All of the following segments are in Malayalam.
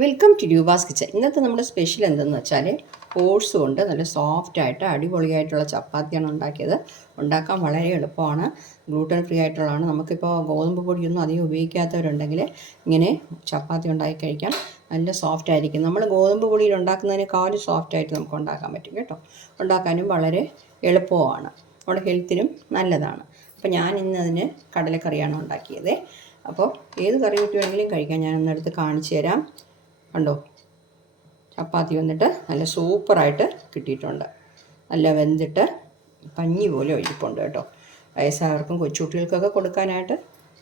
വെൽക്കം ടു ഡ്യൂബാസ് കിച്ചൻ ഇന്നത്തെ നമ്മുടെ സ്പെഷ്യൽ എന്തെന്ന് വെച്ചാൽ ഓട്സ് കൊണ്ട് നല്ല സോഫ്റ്റായിട്ട് അടിപൊളിയായിട്ടുള്ള ചപ്പാത്തിയാണ് ഉണ്ടാക്കിയത്. ഉണ്ടാക്കാൻ വളരെ എളുപ്പമാണ്. ഗ്ലൂട്ടൻ ഫ്രീ ആയിട്ടുള്ളതാണ്. നമുക്കിപ്പോൾ ഗോതമ്പ് പൊടിയൊന്നും അധികം ഉപയോഗിക്കാത്തവരുണ്ടെങ്കിൽ ഇങ്ങനെ ചപ്പാത്തി ഉണ്ടാക്കി കഴിക്കാം. നല്ല സോഫ്റ്റ് ആയിരിക്കും. നമ്മൾ ഗോതമ്പ് പൊടിയിൽ ഉണ്ടാക്കുന്നതിനേക്കാളും സോഫ്റ്റ് ആയിട്ട് നമുക്ക് ഉണ്ടാക്കാൻ പറ്റും കേട്ടോ. ഉണ്ടാക്കാനും വളരെ എളുപ്പമാണ് നമ്മുടെ ഹെൽത്തിനും നല്ലതാണ്. അപ്പോൾ ഞാൻ ഇന്ന് അതിന് കടലക്കറിയാണ് ഉണ്ടാക്കിയത്. അപ്പോൾ ഏത് കറി കൂട്ടി വേണമെങ്കിലും കഴിക്കാം ഞാനൊന്നെടുത്ത് കാണിച്ചു തരാം. കണ്ടോ? ചപ്പാത്തി വന്നിട്ട് നല്ല സൂപ്പറായിട്ട് കിട്ടിയിട്ടുണ്ട്. നല്ല വെന്തിട്ട് പഞ്ഞി പോലെ ഇരിപ്പുണ്ട് കേട്ടോ. വയസ്സായവർക്കും കൊച്ചുകുട്ടികൾക്കൊക്കെ കൊടുക്കാനായിട്ട്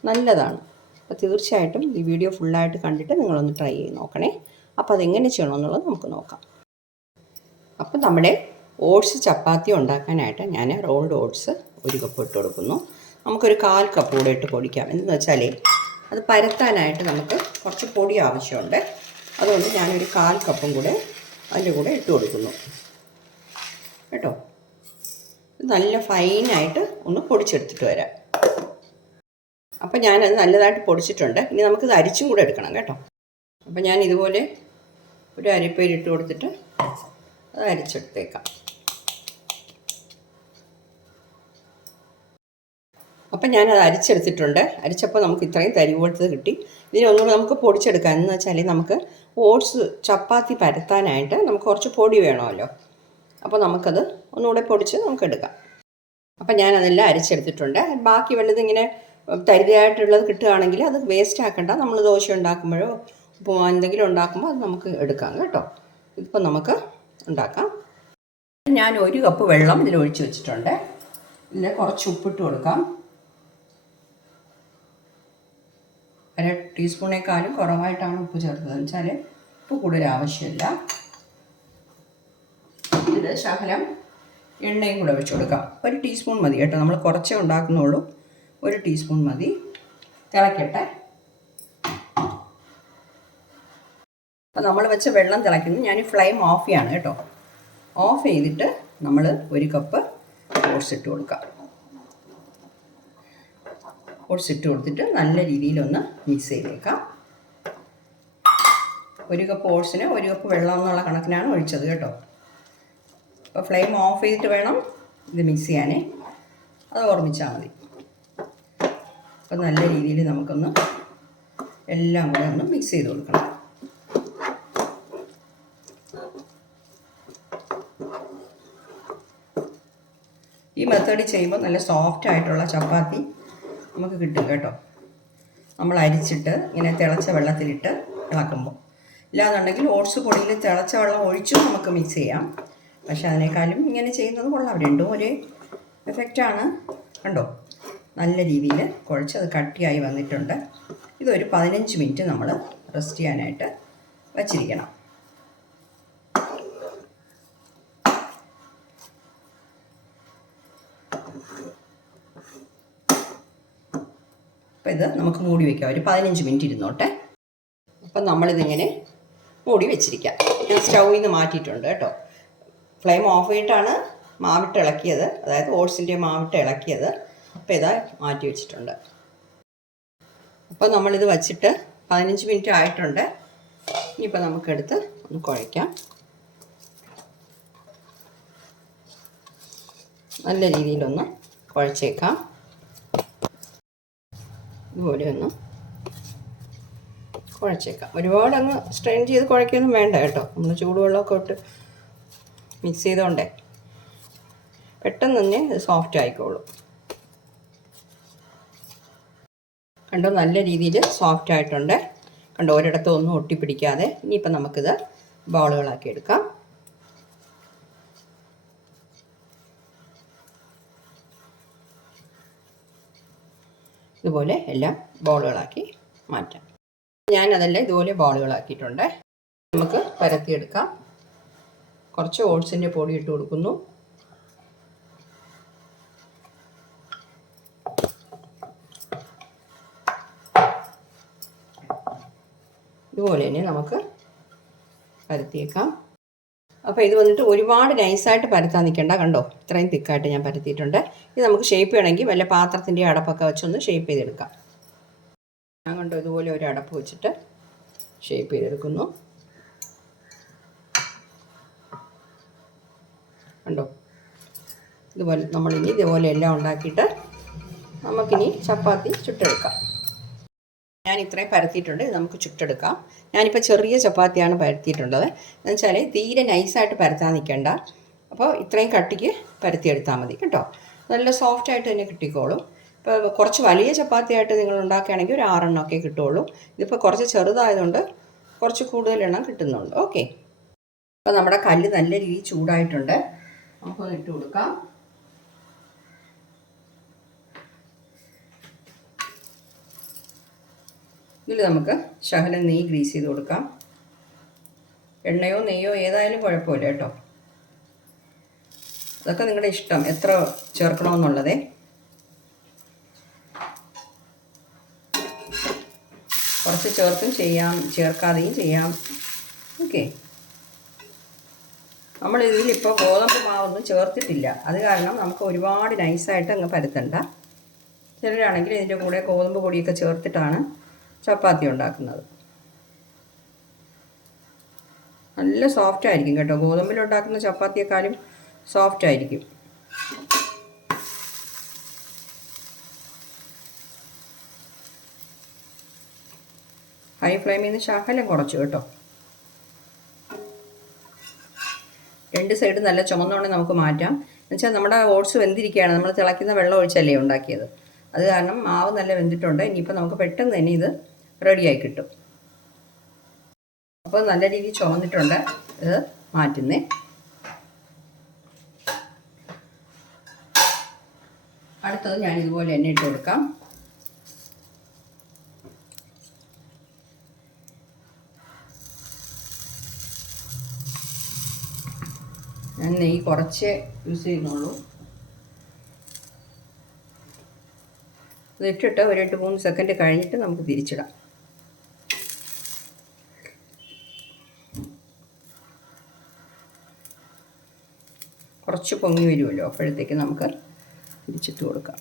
നല്ലതാണ്. അപ്പോൾ തീർച്ചയായിട്ടും ഈ വീഡിയോ ഫുള്ളായിട്ട് കണ്ടിട്ട് നിങ്ങളൊന്ന് ട്രൈ ചെയ്ത് നോക്കണേ. അപ്പോൾ അതെങ്ങനെ ചെയ്യണമെന്നുള്ളത് നമുക്ക് നോക്കാം. അപ്പോൾ നമ്മുടെ ഓട്സ് ചപ്പാത്തി ഉണ്ടാക്കാനായിട്ട് ഞാൻ റോൾഡ് ഓട്സ് ഒരു കപ്പ് ഇട്ട് കൊടുക്കുന്നു. നമുക്കൊരു കാൽ കപ്പ് കൂടെ ഇട്ട് പൊടിക്കാം. എന്തെന്ന് വെച്ചാൽ അത് പരത്താനായിട്ട് നമുക്ക് കുറച്ച് പൊടി ആവശ്യമുണ്ട്. അതുകൊണ്ട് ഞാനൊരു കാൽ കപ്പും കൂടെ അതിന്റെ കൂടെ ഇട്ട് കൊടുക്കുന്നു. കേട്ടോ? നല്ല ഫൈനായിട്ട് ഒന്ന് പൊടിച്ചെടുത്തിട്ട് വരാം. അപ്പം ഞാനത് നല്ലതായിട്ട് പൊടിച്ചിട്ടുണ്ട്. ഇനി നമുക്കിത് അരിച്ചും കൂടെ എടുക്കണം കേട്ടോ. അപ്പം ഞാൻ ഇതുപോലെ ഒരു അരിപ്പയിൽ ഇട്ട് കൊടുത്തിട്ട് അത് അരിച്ചെടുത്തേക്കാം. അപ്പം ഞാനത് അരിച്ചെടുത്തിട്ടുണ്ട്. അരിച്ചപ്പോൾ നമുക്ക് ഇത്രയും തരി കിട്ടി. ഇതിനെ നമുക്ക് പൊടിച്ചെടുക്കാം. എന്ന് വെച്ചാൽ നമുക്ക് ഓട്സ് ചപ്പാത്തി പരത്താനായിട്ട് നമുക്ക് കുറച്ച് പൊടി വേണമല്ലോ. അപ്പോൾ നമുക്കത് ഒന്നുകൂടെ പൊടിച്ച് നമുക്ക് എടുക്കാം. അപ്പം ഞാനതെല്ലാം അരിച്ചെടുത്തിട്ടുണ്ട്. ബാക്കി വല്ലതും ഇങ്ങനെ തരിതയായിട്ടുള്ളത് കിട്ടുകയാണെങ്കിൽ അത് വേസ്റ്റ് ആക്കണ്ട. നമ്മൾ ദോശ ഉണ്ടാക്കുമ്പോഴോ ഇപ്പോൾ എന്തെങ്കിലും ഉണ്ടാക്കുമ്പോൾ അത് നമുക്ക് എടുക്കാം കേട്ടോ. ഇതിപ്പോൾ നമുക്ക് ഉണ്ടാക്കാം. ഞാൻ ഒരു കപ്പ് വെള്ളം ഇതിൽ ഒഴിച്ച് വെച്ചിട്ടുണ്ട്. ഇതിൽ കുറച്ച് ഉപ്പിട്ട് കൊടുക്കാം. അര ടീസ്പൂണേക്കാളും കുറവായിട്ടാണ് ഉപ്പ് ചേർത്തത്. എന്ന് വെച്ചാൽ ഉപ്പ് കൂടുതൽ ആവശ്യമില്ല. ഇത് ശകലം എണ്ണയും കൂടെ വെച്ച് കൊടുക്കാം. ഒരു ടീസ്പൂൺ മതി കേട്ടോ. നമ്മൾ കുറച്ചേ ഉണ്ടാക്കുന്നുള്ളൂ. ഒരു ടീസ്പൂൺ മതി. തിളക്കട്ടെ. അപ്പോൾ നമ്മൾ വെച്ച വെള്ളം തിളയ്ക്കുന്നു. ഞാൻ ഫ്ലെയിം ഓഫ് ചെയ്യാണ് കേട്ടോ. ഓഫ് ചെയ്തിട്ട് നമ്മൾ ഒരു കപ്പ് ഓട്സ് ഇട്ട് കൊടുക്കാം. ഓട്സ് ഇട്ട് കൊടുത്തിട്ട് നല്ല രീതിയിലൊന്ന് മിക്സ് ചെയ്തേക്കാം. ഒരു കപ്പ് ഓട്സിന് ഒരു കപ്പ് വെള്ളം എന്നുള്ള കണക്കിനാണ് ഒഴിച്ചത് കേട്ടോ. അപ്പോൾ ഫ്ലെയിം ഓഫ് ചെയ്തിട്ട് വേണം ഇത് മിക്സ് ചെയ്യാനേ. അത് ഓർമ്മിച്ചാൽ മതി. അപ്പോൾ നല്ല രീതിയിൽ നമുക്കൊന്ന് എല്ലാം കൂടെ ഒന്ന് മിക്സ് ചെയ്ത് കൊടുക്കണം. ഈ മെത്തേഡ് ചെയ്യുമ്പോൾ നല്ല സോഫ്റ്റ് ആയിട്ടുള്ള ചപ്പാത്തി നമുക്ക് കിട്ടും കേട്ടോ. നമ്മൾ അരിച്ചിട്ട് ഇങ്ങനെ തിളച്ച വെള്ളത്തിലിട്ട് ഇളക്കുമ്പോൾ. ഇല്ലാന്നുണ്ടെങ്കിൽ ഓട്സ് പൊടിയിൽ തിളച്ച വെള്ളം ഒഴിച്ചും നമുക്ക് മിക്സ് ചെയ്യാം. പക്ഷെ അതിനേക്കാളും ഇങ്ങനെ ചെയ്യുന്നത് കൊള്ളാം. രണ്ടും ഒരേ എഫക്റ്റാണ് കണ്ടോ? നല്ല രീതിയിൽ കുഴച്ച് അത് കട്ടിയായി വന്നിട്ടുണ്ട്. ഇതൊരു പതിനഞ്ച് മിനിറ്റ് നമ്മൾ റെസ്റ്റ് ചെയ്യാനായിട്ട് വച്ചിരിക്കണം അപ്പോൾ ഇത് നമുക്ക് മൂടി വെക്കാം. ഒരു പതിനഞ്ച് മിനിറ്റ് ഇരുന്നോട്ടെ. അപ്പം നമ്മളിതിങ്ങനെ മൂടി വെച്ചിരിക്കാം. ഞാൻ സ്റ്റൗവിൽ നിന്ന് മാറ്റിയിട്ടുണ്ട് കേട്ടോ. ഫ്ലെയിം ഓഫ് ചെയ്തിട്ടാണ് മാവിട്ട് ഇളക്കിയത്. അതായത് ഓട്സിന്റെ മാവിട്ട് ഇളക്കിയത്. അപ്പോൾ ഇതാ മാറ്റി വെച്ചിട്ടുണ്ട്. അപ്പോൾ നമ്മളിത് വച്ചിട്ട് പതിനഞ്ച് മിനിറ്റ് ആയിട്ടുണ്ട്. ഇനിയിപ്പോൾ നമുക്കെടുത്ത് ഒന്ന് കുഴയ്ക്കാം. നല്ല രീതിയിലൊന്ന് കുഴച്ചേക്കാം. ഇതുപോലെ ഒന്ന് കുഴച്ചേക്കാം. ഒരുപാട് അങ്ങ് സ്ട്രെയിൻ ചെയ്ത് കുഴയ്ക്കൊന്നും വേണ്ട കേട്ടോ. നമ്മൾ ചൂടുവെള്ളമൊക്കെ ഇട്ട് മിക്സ് ചെയ്തോണ്ടേ. പെട്ടെന്ന് തന്നെ ഇത് സോഫ്റ്റ് ആയിക്കോളും. കണ്ടോ? നല്ല രീതിയിൽ സോഫ്റ്റ് ആയിട്ടുണ്ട്. കണ്ടോ? ഒരിടത്തും ഒന്നും ഒട്ടിപ്പിടിക്കാതെ ഇനിയിപ്പോൾ നമുക്കിത് ബോളുകളാക്കി എടുക്കാം. ഇതുപോലെ എല്ലാം ബോളുകളാക്കി മാറ്റാം. ഞാനതെല്ലാം ഇതുപോലെ ബോളുകളാക്കിയിട്ടുണ്ട്. നമുക്ക് പരത്തിയെടുക്കാം. കുറച്ച് ഓട്സിന്റെ പൊടി ഇട്ട് കൊടുക്കുന്നു. ഇതുപോലെ തന്നെ നമുക്ക് പരത്തിയേക്കാം. അപ്പോൾ ഇത് വന്നിട്ട് ഒരുപാട് നൈസായിട്ട് പരത്താൻ നിൽക്കേണ്ട കണ്ടോ? ഇത്രയും തിക്കായിട്ട് ഞാൻ പരത്തിയിട്ടുണ്ട്. ഇത് നമുക്ക് ഷേപ്പ് ചെയ്യണമെങ്കിൽ വല്ല പാത്രത്തിന്റെ അടപ്പൊക്കെ വെച്ചൊന്ന് ഷേപ്പ് ചെയ്തെടുക്കാം. ഞാൻ കണ്ടോ ഇതുപോലെ ഒരു അടപ്പ് വെച്ചിട്ട് ഷേപ്പ് ചെയ്തെടുക്കുന്നു. കണ്ടോ? ഇതുപോലെ നമ്മളിനി ഇതുപോലെ എല്ലാം ഉണ്ടാക്കിയിട്ട് നമുക്കിനി ചപ്പാത്തി ചുട്ടെടുക്കാം. ഞാൻ ഇത്രയും പരത്തിയിട്ടുണ്ട് ഇത് നമുക്ക് ചുട്ടെടുക്കാം. ഞാനിപ്പോൾ ചെറിയ ചപ്പാത്തിയാണ് പരത്തിയിട്ടുള്ളത്. എന്ന് വെച്ചാൽ തീരെ നൈസായിട്ട് പരത്താൻ നിൽക്കേണ്ട അപ്പോൾ ഇത്രയും കട്ടിക്ക് പരത്തിയെടുത്താൽ മതി കേട്ടോ. നല്ല സോഫ്റ്റ് ആയിട്ട് തന്നെ കിട്ടിക്കോളും. ഇപ്പോൾ കുറച്ച് വലിയ ചപ്പാത്തിയായിട്ട് നിങ്ങൾ ഉണ്ടാക്കുകയാണെങ്കിൽ ഒരു ആറെണ്ണമൊക്കെ കിട്ടുള്ളൂ ഇതിപ്പോൾ കുറച്ച് ചെറുതായതുകൊണ്ട് കുറച്ച് കൂടുതൽ എണ്ണം കിട്ടുന്നുണ്ട്. ഓക്കെ. അപ്പോൾ നമ്മുടെ കല്ല് നല്ല രീതിയിൽ ചൂടായിട്ടുണ്ട്. നമുക്കൊന്ന് ഇട്ട് കൊടുക്കാം. ഇതിൽ നമുക്ക് ശകലം നെയ്യ് ഗ്രീസ് ചെയ്ത് കൊടുക്കാം. എണ്ണയോ നെയ്യോ ഏതായാലും കുഴപ്പമില്ല കേട്ടോ. അതൊക്കെ നിങ്ങളുടെ ഇഷ്ടം. എത്ര ചേർക്കണമെന്നുള്ളതേ. കുറച്ച് ചേർത്തും ചെയ്യാം ചേർക്കാതെയും ചെയ്യാം. ഓക്കെ. നമ്മൾ ഇതിലിപ്പോൾ ഗോതമ്പ് മാവൊന്നും ചേർത്തിട്ടില്ല. അത് കാരണം നമുക്ക് ഒരുപാട് നൈസായിട്ട് അങ്ങ് പരത്തണ്ട. ചിലരാണെങ്കിൽ ഇതിന്റെ കൂടെ ഗോതമ്പ് പൊടിയൊക്കെ ചേർത്തിട്ടാണ് ചപ്പാത്തി ഉണ്ടാക്കുന്നത്. നല്ല സോഫ്റ്റ് ആയിരിക്കും കേട്ടോ. ഗോതമ്പിൽ ഉണ്ടാക്കുന്ന ചപ്പാത്തിയെക്കാളും സോഫ്റ്റ് ആയിരിക്കും. ഹൈ ഫ്ലെയിമിൽ നിന്ന് ശകലം കുറച്ചു കേട്ടോ. രണ്ട് സൈഡ് നല്ല ചുമന്നുകൊണ്ട് നമുക്ക് മാറ്റാം. എന്നുവെച്ചാൽ നമ്മുടെ ഓട്സ് വെന്തിരിക്കുകയാണ് നമ്മൾ തിളയ്ക്കുന്ന വെള്ളം ഒഴിച്ചല്ലേ ഉണ്ടാക്കിയത്. അത് കാരണം മാവ് നല്ല വെന്തിട്ടുണ്ട്. ഇനിയിപ്പോൾ നമുക്ക് പെട്ടെന്ന് തന്നെ ഇത് റെഡിയായി കിട്ടും. അപ്പോൾ നല്ല രീതിയിൽ ചുവന്നിട്ടുണ്ട് ഇത് മാറ്റുന്നേ. അടുത്തത് ഞാൻ ഇതുപോലെ എണ്ണ ഇട്ട് കൊടുക്കാം. ഞാൻ നെയ്യ് കുറച്ച് യൂസ് ചെയ്യുന്നുള്ളൂ. ഇതിട്ടിട്ട് ഒരു എട്ട് മൂന്ന് സെക്കൻഡ് കഴിഞ്ഞിട്ട് നമുക്ക് തിരിച്ചിടാം. കുറച്ച് പൊങ്ങി വരുമല്ലോ. അപ്പോഴത്തേക്ക് നമുക്ക് തിരിച്ചിട്ട് കൊടുക്കാം.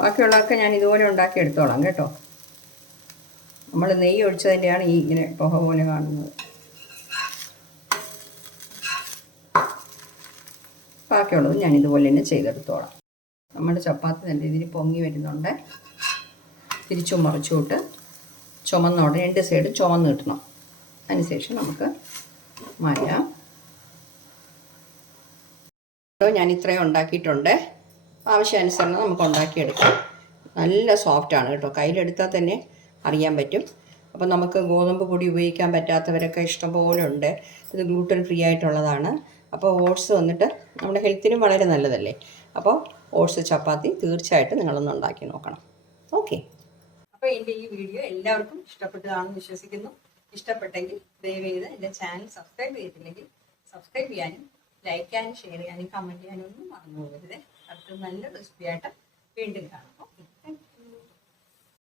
ബാക്കിയുള്ളതൊക്കെ ഞാൻ ഇതുപോലെ ഉണ്ടാക്കി എടുത്തോളാം കേട്ടോ. നമ്മൾ നെയ്യ് ഒഴിച്ചതിന്റെയാണ് ഈ ഇങ്ങനെ പുക പോലെ കാണുന്നത്. ബാക്കിയുള്ളത് ഞാൻ ഇതുപോലെ തന്നെ ചെയ്തെടുത്തോളാം. നമ്മുടെ ചപ്പാത്തി നല്ല രീതിയിൽ പൊങ്ങി വരുന്നുണ്ട്. തിരിച്ചും മറിച്ചുവിട്ട് ചുമന്നോടെ രണ്ട് സൈഡ് ചുമന്ന് കിട്ടണം. അതിനുശേഷം നമുക്ക് മാറ്റാം. ഞാൻ ഇത്രയും ഉണ്ടാക്കിയിട്ടുണ്ട്. ആവശ്യാനുസരണം നമുക്ക് ഉണ്ടാക്കിയെടുക്കാം. നല്ല സോഫ്റ്റാണ് കേട്ടോ. കയ്യിലെടുത്താൽ തന്നെ അറിയാൻ പറ്റും. അപ്പോൾ നമുക്ക് ഗോതമ്പ് പൊടി ഉപയോഗിക്കാൻ പറ്റാത്തവരൊക്കെ ഇഷ്ടംപോലെ ഉണ്ട്. ഇത് ഗ്ലൂട്ടൻ ഫ്രീ ആയിട്ടുള്ളതാണ്. അപ്പോൾ ഓട്സ് വന്നിട്ട് നമ്മുടെ ഹെൽത്തിനും വളരെ നല്ലതല്ലേ? അപ്പോൾ ഓട്സ് ചപ്പാത്തി തീർച്ചയായിട്ടും നിങ്ങളൊന്ന് ഉണ്ടാക്കി നോക്കണം. ഓക്കെ അപ്പോൾ എന്റെ ഈ വീഡിയോ എല്ലാവർക്കും ഇഷ്ടപ്പെട്ടതാണെന്ന് വിശ്വസിക്കുന്നു. ഇഷ്ടപ്പെട്ടെങ്കിൽ ദയവേത് എന്റെ ചാനൽ സബ്സ്ക്രൈബ് ചെയ്തിട്ടില്ലെങ്കിൽ സബ്സ്ക്രൈബ് ചെയ്യാനും ലൈക്ക് ചെയ്യാനും ഷെയർ ചെയ്യാനും കമന്റ് ചെയ്യാനും ഒന്നും മറന്നു പോകരുത്. അടുത്ത നല്ല റെസിപ്പി ആയിട്ട് വീണ്ടും കാണാം. ഓക്കെ